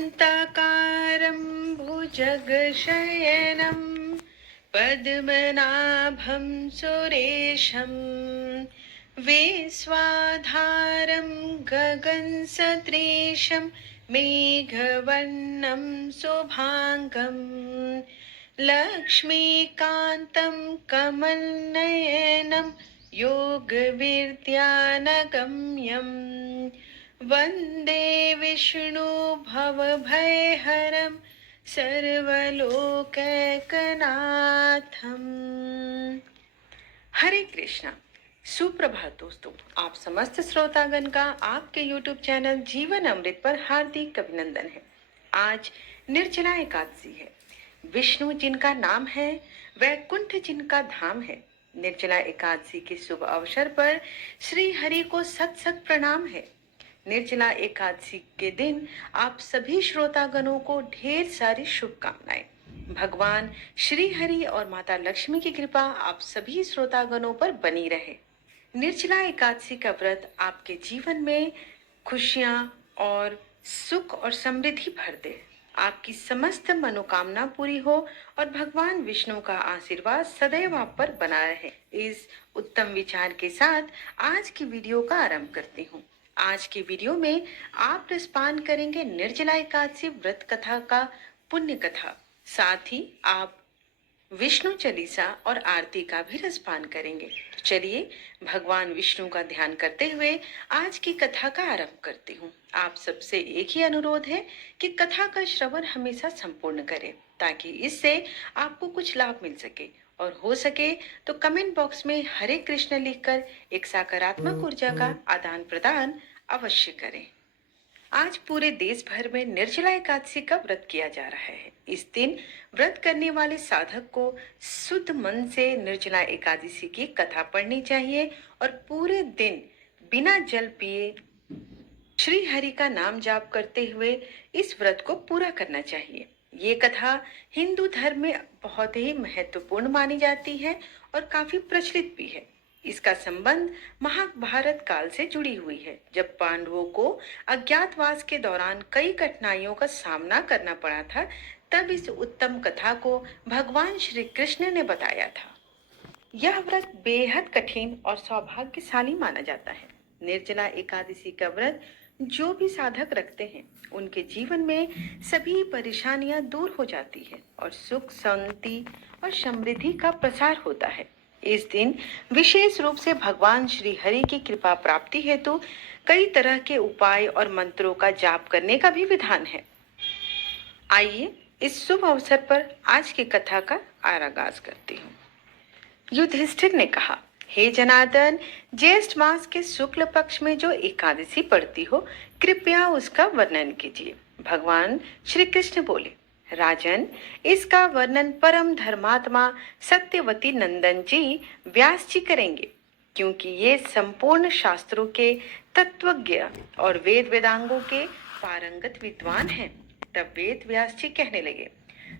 शान्ताकारं भुजगशयनं पद्मनाभं सुरेशं विश्वाधारं गगनसदृशं मेघवर्णं शुभाङ्गं लक्ष्मीकान्तं कमलनयनं योगविद्यानगम्यम् वन्दे विष्णु भवभयहरं सर्वलोकैकनाथम। हरे कृष्णा। सुप्रभात दोस्तों, आप समस्त श्रोतागण का आपके YouTube चैनल जीवन अमृत पर हार्दिक अभिनंदन है। आज निर्जला एकादशी है। विष्णु जिनका नाम है, वैकुंठ जिनका धाम है। निर्जला एकादशी के शुभ अवसर पर श्री हरि को सत सत प्रणाम है। निर्जला एकादशी के दिन आप सभी श्रोतागणों को ढेर सारी शुभकामनाएं। भगवान श्री हरि और माता लक्ष्मी की कृपा आप सभी श्रोतागणों पर बनी रहे। निर्जला एकादशी का व्रत आपके जीवन में खुशियां और सुख और समृद्धि भर दे। आपकी समस्त मनोकामना पूरी हो और भगवान विष्णु का आशीर्वाद सदैव आप पर बना रहे। इस उत्तम विचार के साथ आज की वीडियो का आरंभ करती हूँ। आज की वीडियो में आप रसपान करेंगे निर्जला एकादशी व्रत कथा का पुण्य कथा। साथ ही आप विष्णु चालीसा और आरती का भी रसपान करेंगे। तो चलिए भगवान विष्णु का ध्यान करते हुए आज की कथा का आरंभ करती हूँ। आप सबसे एक ही अनुरोध है कि कथा का श्रवण हमेशा संपूर्ण करें, ताकि इससे आपको कुछ लाभ मिल सके। और हो सके तो कमेंट बॉक्स में हरे कृष्ण लिखकर एक सकारात्मक ऊर्जा का आदान प्रदान अवश्य करें। आज पूरे देश भर में निर्जला एकादशी का व्रत किया जा रहा है। इस दिन व्रत करने वाले साधक को शुद्ध मन से निर्जला एकादशी की कथा पढ़नी चाहिए और पूरे दिन बिना जल पिए श्री हरि का नाम जाप करते हुए इस व्रत को पूरा करना चाहिए। ये कथा हिंदू धर्म में बहुत ही महत्वपूर्ण मानी जाती है और काफी प्रचलित भी है। इसका संबंध महाभारत काल से जुड़ी हुई है, जब पांडवों को अज्ञातवास के दौरान कई कठिनाइयों का सामना करना पड़ा था। तब इस उत्तम कथा को भगवान श्री कृष्ण ने बताया था। यह व्रत बेहद कठिन और सौभाग्यशाली माना जाता है। निर्जला एकादशी का व्रत जो भी साधक रखते हैं, उनके जीवन में सभी परेशानियां दूर हो जाती है और सुख शांति और समृद्धि का प्रसार होता है। इस दिन विशेष रूप से भगवान श्री हरि की कृपा प्राप्ति हेतु कई तरह के उपाय और मंत्रों का जाप करने का भी विधान है। आइए इस शुभ अवसर पर आज की कथा का आगाज करती हूँ। युधिष्ठिर ने कहा, हे जनार्दन, ज्येष्ठ मास के शुक्ल पक्ष में जो एकादशी पड़ती हो, कृपया उसका वर्णन कीजिए। भगवान श्री कृष्ण बोले, राजन, इसका वर्णन परम धर्मात्मा सत्यवती नंदन जी व्यास जी करेंगे, क्योंकि ये संपूर्ण शास्त्रों के तत्वज्ञ और वेद वेदांगों के पारंगत विद्वान हैं। तब वेद व्यास जी कहने लगे,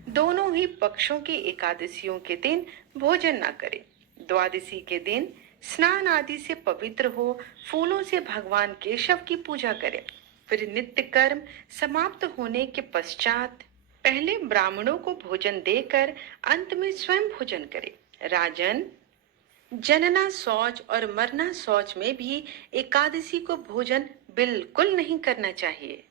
दोनों ही पक्षों की एकादशियों के दिन भोजन न करें। द्वादशी के दिन स्नान आदि से पवित्र हो फूलों से भगवान केशव की पूजा करें। फिर नित्य कर्म समाप्त होने के पश्चात पहले ब्राह्मणों को भोजन देकर अंत में स्वयं भोजन करें। राजन, जनना शौच और मरना शौच में भी एकादशी को भोजन बिल्कुल नहीं करना चाहिए।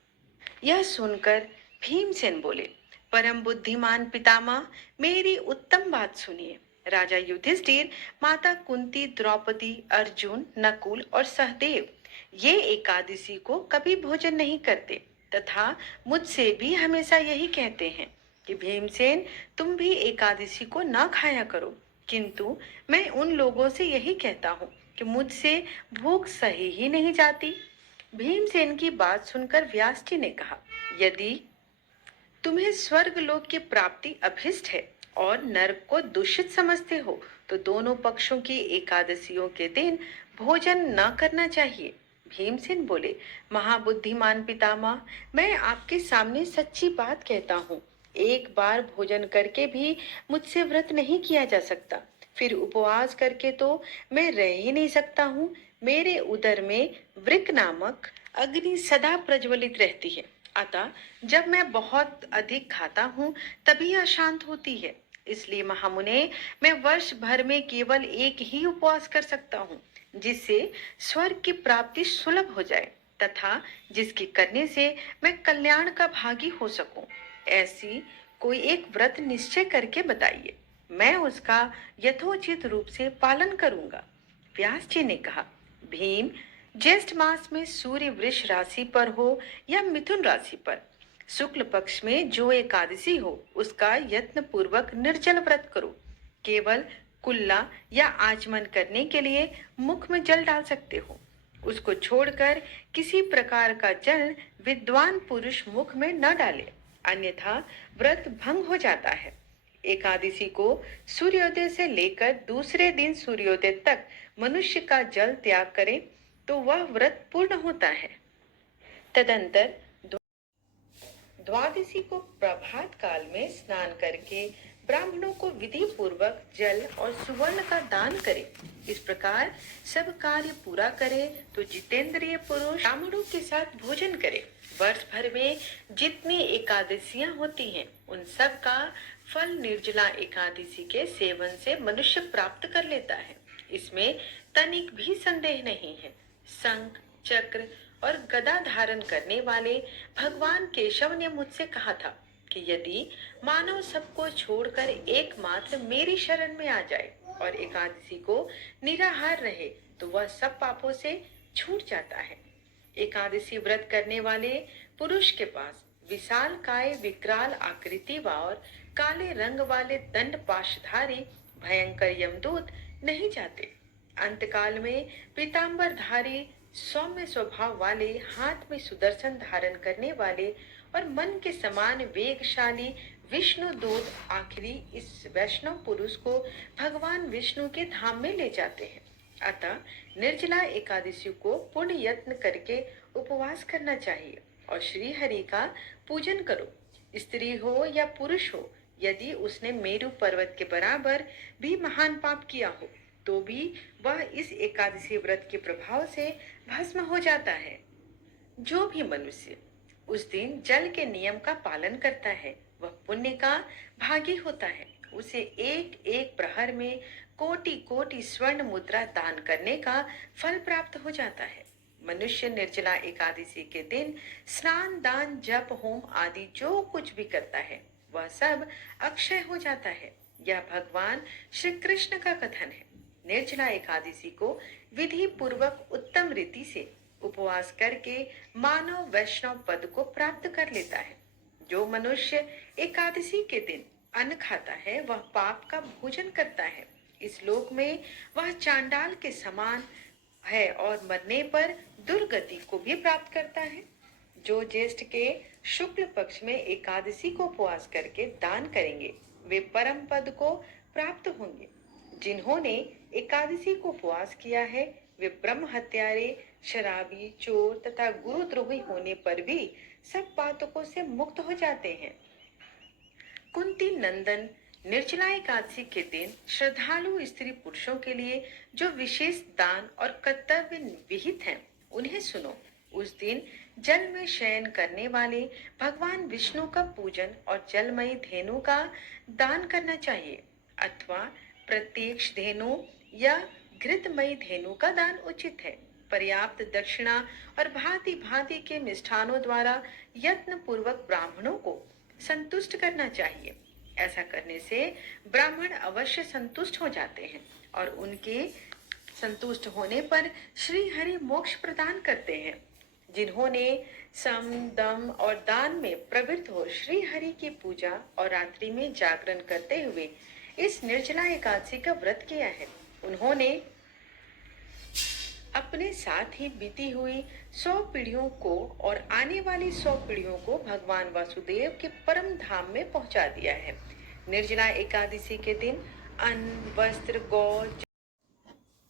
यह सुनकर भीमसेन बोले, परम बुद्धिमान पितामह, मेरी उत्तम बात सुनिए। राजा युधिष्ठिर, माता कुंती, द्रौपदी, अर्जुन, नकुल और सहदेव ये एकादशी को कभी भोजन नहीं करते तथा मुझसे भी हमेशा यही कहते हैं कि भीमसेन, तुम भी एकादशी को न खाया करो। किंतु मैं उन लोगों से यही कहता हूँ कि मुझसे भूख सही ही नहीं जाती। भीमसेन की बात सुनकर व्यास जी ने कहा, यदि तुम्हें स्वर्ग लोक की प्राप्ति अभिष्ट है और नरक को दूषित समझते हो, तो दोनों पक्षों की एकादशियों के दिन भोजन न करना चाहिए। भीमसेन बोले, महाबुद्धिमान पितामह, मैं आपके सामने सच्ची बात कहता हूँ। एक बार भोजन करके भी मुझसे व्रत नहीं किया जा सकता, फिर उपवास करके तो मैं रह ही नहीं सकता हूँ। मेरे उदर में वृक नामक अग्नि सदा प्रज्वलित रहती है अतः जब मैं बहुत अधिक खाता हूँ तभी अशांत होती है। इसलिए महामुने, मैं वर्ष भर में केवल एक ही उपवास कर सकता हूँ, जिससे स्वर्ग की प्राप्ति सुलभ हो जाए तथा जिसके करने से मैं कल्याण का भागी हो सकूं। ऐसी कोई एक व्रत निश्चय करके बताइए, मैं उसका यथोचित रूप से पालन करूंगा। व्यास जी ने कहा, भीम, ज्येष्ठ मास में सूर्य वृष राशि पर हो या मिथुन राशि पर, शुक्ल पक्ष में जो एकादशी हो उसका यत्न पूर्वक निर्जल व्रत करो। केवल कुल्ला या आचमन करने के लिए मुख में जल डाल सकते हो। उसको छोड़कर किसी प्रकार का जल विद्वान पुरुष मुख में न डाले, अन्यथा व्रत भंग हो जाता है। एकादशी को सूर्योदय से लेकर दूसरे दिन सूर्योदय तक मनुष्य का जल त्याग करे तो वह व्रत पूर्ण होता है। तदंतर द्वादशी को प्रभात काल में स्नान करके ब्राह्मणों को विधि पूर्वक जल और सुवर्ण का दान करे। इस प्रकार सब कार्य पूरा करे तो जितेंद्रिय पुरुष ब्राह्मणों के साथ भोजन करे। वर्ष भर में जितनी एकादशियां होती हैं, उन सब का फल निर्जला एकादशी के सेवन से मनुष्य प्राप्त कर लेता है। इसमें तनिक भी संदेह नहीं है। शंख, चक्र और गदा धारण करने वाले भगवान केशव ने मुझसे कहा था कि यदि मानव सबको छोड़कर एकमात्र मेरी शरण में आ जाए और एकादशी को निराहार रहे तो वह सब पापों से छूट जाता है। एकादशी व्रत करने वाले पुरुष के पास विशाल काय विकराल आकृति और काले रंग वाले दंड पाशधारी भयंकर यमदूत नहीं जाते। अंतकाल में पीताम्बरधारी सौम्य स्वभाव वाले, हाथ में सुदर्शन धारण करने वाले और मन के समान वेगशाली विष्णु दूत आखिरी इस वैष्णव पुरुष को भगवान विष्णु के धाम में ले जाते हैं। अतः निर्जला एकादशी को पूर्ण यत्न करके उपवास करना चाहिए और श्री हरि का पूजन करो। स्त्री हो या पुरुष हो, यदि उसने मेरु पर्वत के बराबर भी महान पाप किया हो तो भी वह इस एकादशी व्रत के प्रभाव से भस्म हो जाता है। जो भी मनुष्य उस दिन जल के नियम का पालन करता है वह पुण्य का भागी होता है। उसे एक एक प्रहर में कोटि कोटि स्वर्ण मुद्रा दान करने का फल प्राप्त हो जाता है। मनुष्य निर्जला एकादशी के दिन स्नान, दान, जप, होम आदि जो कुछ भी करता है वह सब अक्षय हो जाता है। यह भगवान श्री कृष्ण का कथन है। निर्जला एकादशी को विधि पूर्वक उत्तम रीति से उपवास करके मानव वैष्णव पद को प्राप्त कर लेता है। जो मनुष्य एकादशी के दिन अन्न खाता है वह पाप का भोजन करता है। इस लोक में वह चांडाल के समान है और मरने पर दुर्गति को भी प्राप्त करता है। जो ज्येष्ठ के शुक्ल पक्ष में एकादशी को उपवास करके दान करेंगे वे परम पद को प्राप्त होंगे। जिन्होंने एकादशी को उपवास किया है वे ब्रह्म हत्यारे, शराबी, चोर तथा गुरुद्रोही होने पर भी सब पातकों से मुक्त हो जाते हैं। कुंती नंदन, निर्जला एकादशी के दिन श्रद्धालु स्त्री पुरुषों के लिए जो विशेष दान और कर्तव्य विहित हैं, उन्हें सुनो। उस दिन जल में शयन करने वाले भगवान विष्णु का पूजन और जलमयी धेनु का दान करना चाहिए अथवा प्रत्यक्ष धेनु या घृतमयी धेनु का दान उचित है। पर्याप्त दक्षिणा और भांति भांति के मिष्ठानों द्वारा यत्न पूर्वक ब्राह्मणों को संतुष्ट करना चाहिए। ऐसा करने से ब्राह्मण अवश्य संतुष्ट हो जाते हैं और उनके संतुष्ट होने पर श्री हरि मोक्ष प्रदान करते हैं। जिन्होंने सम, दम और दान में प्रवृत्त हो श्री हरि की पूजा और रात्रि में जागरण करते हुए इस निर्जला एकादशी का व्रत किया है, उन्होंने अपने साथ ही बीती हुई 100 पीढ़ियों को और आने वाली 100 पीढ़ियों को भगवान वासुदेव के परम धाम में पहुंचा दिया है। निर्जला एकादशी के दिन अन्न, वस्त्र, गौ,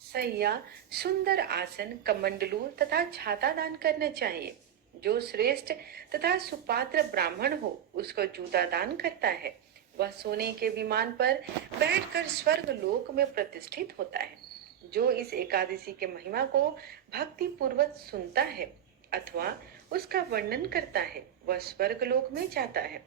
सैया, सुंदर आसन, कमंडलू तथा छाता दान करना चाहिए। जो श्रेष्ठ तथा सुपात्र ब्राह्मण हो उसको जूता दान करता है। वह सोने के विमान पर बैठकर स्वर्ग लोक में प्रतिष्ठित होता है। जो इस एकादशी के महिमा को भक्ति पूर्वक सुनता है अथवा उसका वर्णन करता है। वह स्वर्गलोक में जाता है।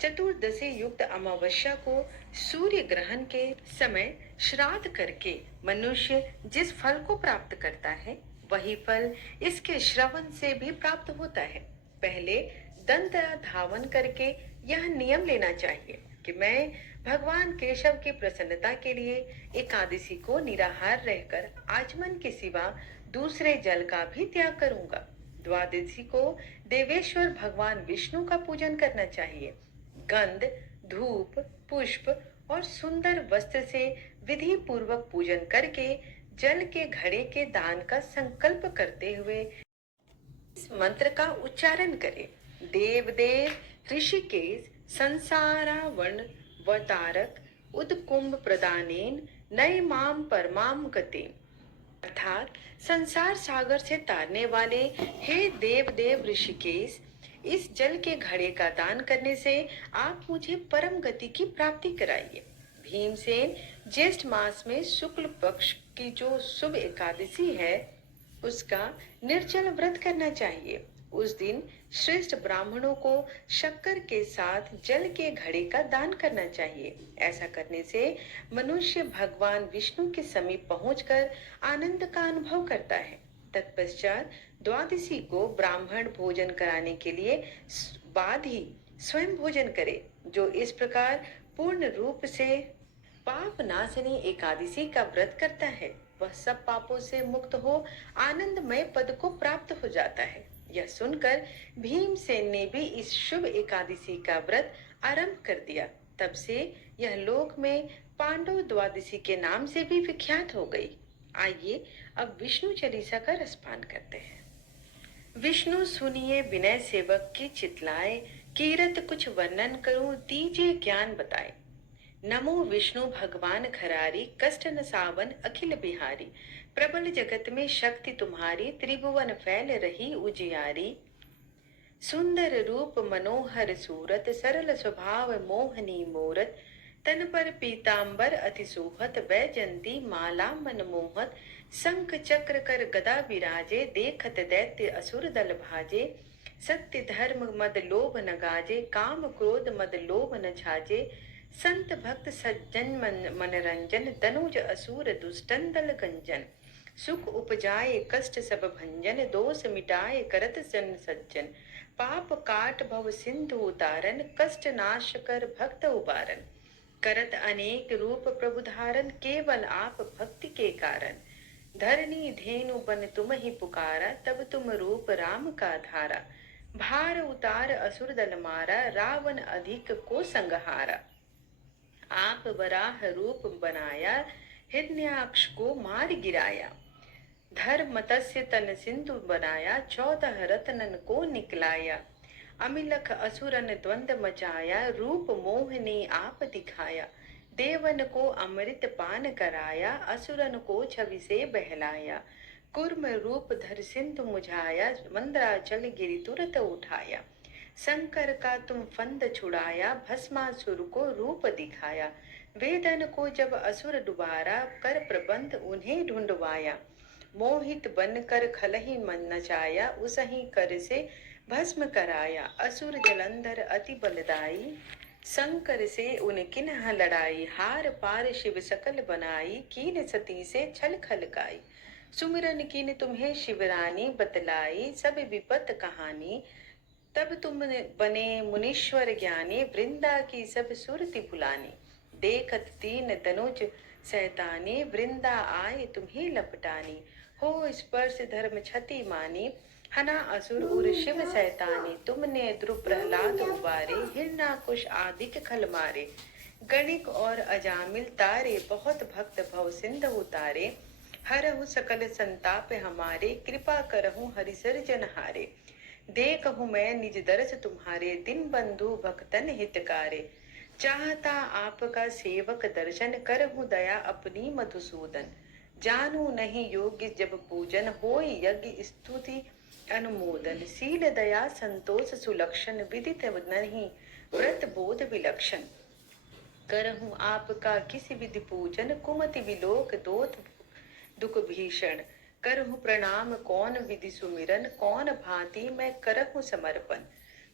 चतुर्दशी युक्त अमावस्या को सूर्य ग्रहण के समय श्राद्ध करके मनुष्य जिस फल को प्राप्त करता है, वही फल इसके श्रवण से भी प्राप्त होता है। पहले दंत धावन करके यह नियम लेना चाहिए कि मैं भगवान केशव की प्रसन्नता के लिए एकादशी को निराहार रहकर आचमन के सिवा दूसरे जल का भी त्याग करूंगा। द्वादशी को देवेश्वर भगवान विष्णु का पूजन करना चाहिए। गंध, धूप, पुष्प और सुंदर वस्त्र से विधि पूर्वक पूजन करके जल के घड़े के दान का संकल्प करते हुए इस मंत्र का उच्चारण करें। देव देव ऋषिकेश संसारावण वतारक उदकुंभ प्रदानेन नय माम परमाम गते। अर्थात संसार सागर से तारने वाले हे देव देव ऋषिकेश, इस जल के घड़े का दान करने से आप मुझे परम गति की प्राप्ति कराइए। भीमसेन ज्येष्ठ मास में शुक्ल पक्ष की जो शुभ एकादशी है, उसका निर्जल व्रत करना चाहिए। उस दिन श्रेष्ठ ब्राह्मणों को शक्कर के साथ जल के घड़े का दान करना चाहिए। ऐसा करने से मनुष्य भगवान विष्णु के समीप पहुंचकर आनंद का अनुभव करता है। तत्पश्चात द्वादशी को ब्राह्मण भोजन कराने के लिए बाद ही स्वयं भोजन करे। जो इस प्रकार पूर्ण रूप से पाप नाशनी एकादशी का व्रत करता है, वह सब पापों से मुक्त हो आनंदमय पद को प्राप्त हो जाता है। यह सुनकर भीमसेन ने भी इस शुभ एकादशी का व्रत आरंभ कर दिया। तब से यह लोक में पांडव द्वादशी के नाम से भी विख्यात हो गई। आइए अब विष्णु चालीसा का रसपान करते हैं। विष्णु सुनिए विनय सेवक की चितलाए, कीरत कुछ वर्णन करूं दीजिए ज्ञान बताए। नमो विष्णु भगवान खरारी, कष्ट न सावन अखिल बिहारी। प्रबल जगत में शक्ति तुम्हारी, त्रिभुवन फैल रही उजियारी। सुंदर रूप मनोहर सूरत, सरल स्वभाव मोहनी मूरत। तन पर पीतांबर अति सोहत, वैजंती माला मनमोहत। शंख चक्र कर गदा विराजे, देखत दैत्य असुर दल भाजे। सत्य धर्म मद लोभ न गाजे, काम क्रोध मद लोभ न छाजे। संत भक्त सज्जन मनरंजन, तनुज असुर दुष्टन दल गंजन। सुख उपजाए कष्ट सब भंजन, दोष मिटाए करत जन सज्जन। पाप काट भव सिंधु उतारन, कष्ट नाश कर भक्त उबारन। करत अनेक रूप प्रभु धारन, केवल आप भक्ति के कारण। धरनी धेनु बन तुम ही पुकारा, तब तुम रूप राम का धारा। भार उतार असुर दल मारा, रावण अधिक को संगहारा। आप वराह रूप बनाया, हिरण्याक्ष को मार गिराया। धर मत्स्य तन सिंधु बनाया, 14 रत्नन को निकलाया। अमिलख असुरन द्वंद मचाया, रूप मोहनी आप दिखाया। देवन को अमृत पान कराया, असुरन को छवि से बहलाया। कुर्म रूप धर सिंधु मुझाया, मंदराचल गिरि तुरत उठाया। शंकर का तुम फंद छुड़ाया, भस्मासुर को रूप दिखाया। वेदन को जब असुर डुबारा, कर प्रबंध उन्हें ढूंढवाया। मोहित बनकर खलहि मन नचाया, उसही कर से भस्म कराया। असुर जलंधर अति बलदाई, शंकर से उनकिन्ह लड़ाई। हार पार शिव सकल बनाई, कीन सती से छल खलकाई। सुमिरन कीन तुम्हें शिवरानी बतलाई, सब विपत कहानी। तब तुम बने मुनीश्वर ज्ञानी, वृंदा की सब सुरति भुलानी। देखत तीन तनुज सैतानी, वृंदा आए तुम्हें लपटानी। हो स्पर्श धर्म क्षति मानी, हना असुर उर शिव सैतानी। तुमने ध्रुव प्रहलाद उबारे, हिरणाकुश आदिक खल मारे। गणिक और अजामिल तारे, बहुत भक्त भव सिंधु उतारे। हरहु सकल संताप हमारे, कृपा करहु हरिसर जनहारे। देखहु मैं निज दरस तुम्हारे, दिन बंधु भक्तन हितकारे। चाहता आपका सेवक दर्शन, करहु दया अपनी मधुसूदन। जानू नहीं योग्य जब पूजन, होय यज्ञ स्तुति अनुमोदन। शील दया संतोष सुलक्षण, विदित नहीं व्रत बोध विलक्षण। करहूं आपका किसी विधि पूजन, कुमति विलोक दोत दुख भीषण। करहु प्रणाम कौन विधि सुमिरन, कौन भांति मैं करहु समर्पण।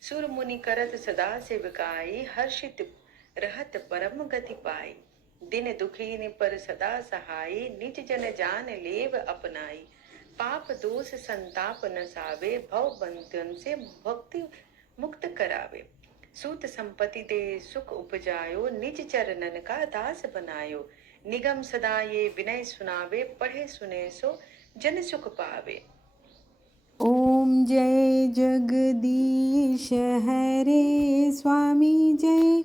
सुर मुनि करत सदा सेवकाई, हर्षित रहत परम गति पाई। दिन दुखी पर सदा सहाई, निज जन जान लेव अपनाई। पाप दोष संताप नसावे, भव बंधन से भक्ति मुक्त करावे। सूत संपत्ति दे सुख उपजायो, निज चरणन का दास बनायो। निगम सदा ये विनय सुनावे, पढ़े सुने सो जन सुख पावे। ओम जय जगदीश हरे स्वामी जय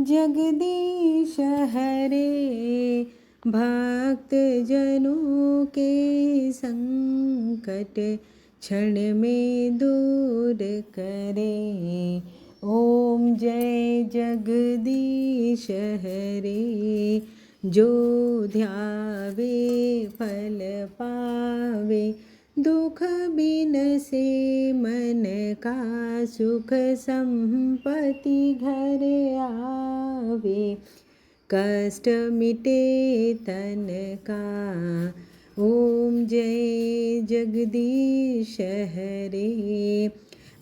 जगदीश हरे। भक्त जनों के संकट क्षण में दूर करे। ओम जय जगदीश हरे। जो ध्यावे फल पावे, दुख बिन से मन का सुख संपत्ति घर आवे। कष्ट मिटे तन का। ओम जय जगदीश हरे।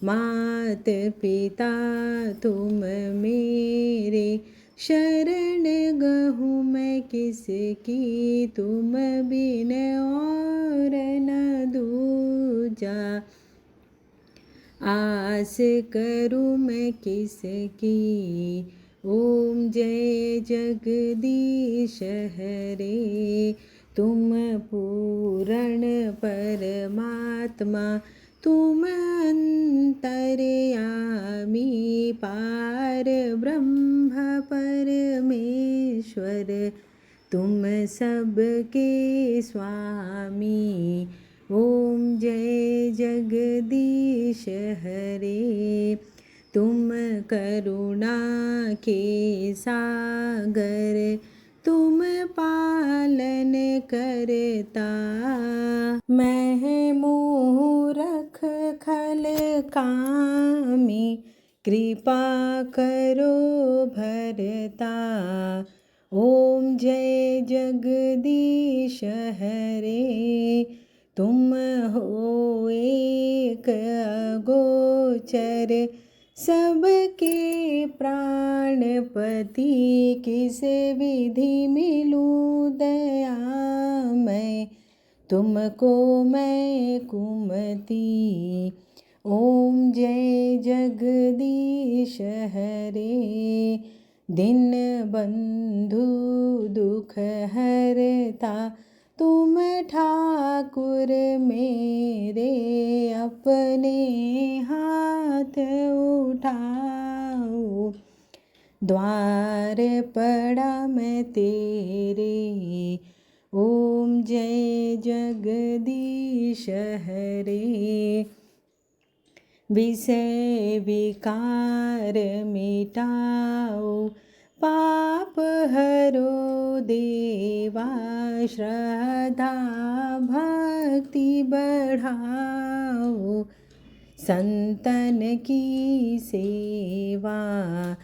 मात पिता तुम मेरे, शरण गहूँ मैं किसकी, तुम बिन और न दूजा। आस करूँ मैं किसकी। ओम जय जगदीश हरे। तुम पूर्ण परमात्मा, तुम अंतर्यामी, पार ब्रह्म परमेश्वर, तुम सबके स्वामी। ओम जय जगदीश हरे। तुम करुणा के सागर, तुम पालन करता। मैं मूरख खल कामी, कृपा करो भरता। ओम जय जगदीश हरे। तुम हो एक अगोचर, सबके प्राणपति, किस विधि मिलूं दया मैं, तुमको मैं कुमति। ओम जय जगदीश हरे। दिन बंधु दुख हरता, तुम ठाकुर मेरे, अपने हाथ उठाओ। द्वार पड़ा मैं तेरे। ओम जय जगदीश हरे। विषय विकार मिटाओ, पाप हरो देवा, श्रद्धा भक्ति बढ़ाओ, संतन की सेवा।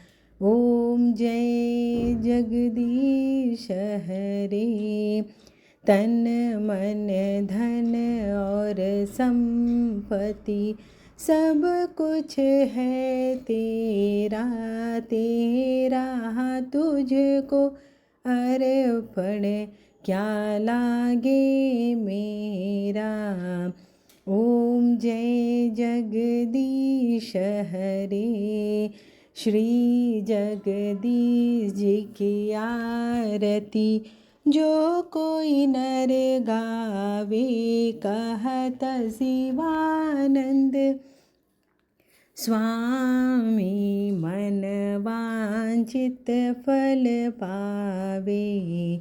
ओम जय जगदीश हरे। तन मन धन और संपत्ति, सब कुछ है तेरा, तेरा तुझको अर्पण क्या लागे मेरा। ओम जय जगदीश हरे। श्री जगदीश जी की आरती, जो कोई नर गावे, कहत शिवानंद स्वामी, मन वांछित फल पावे।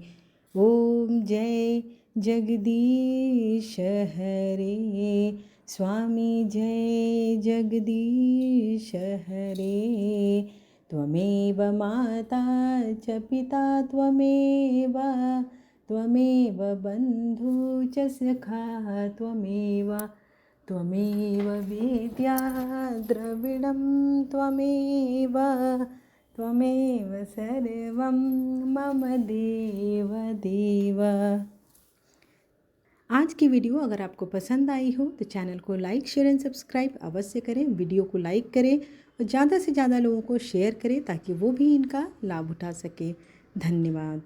ओम जय जगदीश हरे। स्वामी जय जगदीश हरे। त्वमेव माता च पिता त्वमेव, त्वमेव बन्धु च सखा त्वमेव, त्वमेव विद्या द्रविणं त्वमेव, त्वमेव सर्वं मम देव देव। आज की वीडियो अगर आपको पसंद आई हो तो चैनल को लाइक शेयर एंड सब्सक्राइब अवश्य करें। वीडियो को लाइक करें और ज़्यादा से ज़्यादा लोगों को शेयर करें ताकि वो भी इनका लाभ उठा सके। धन्यवाद।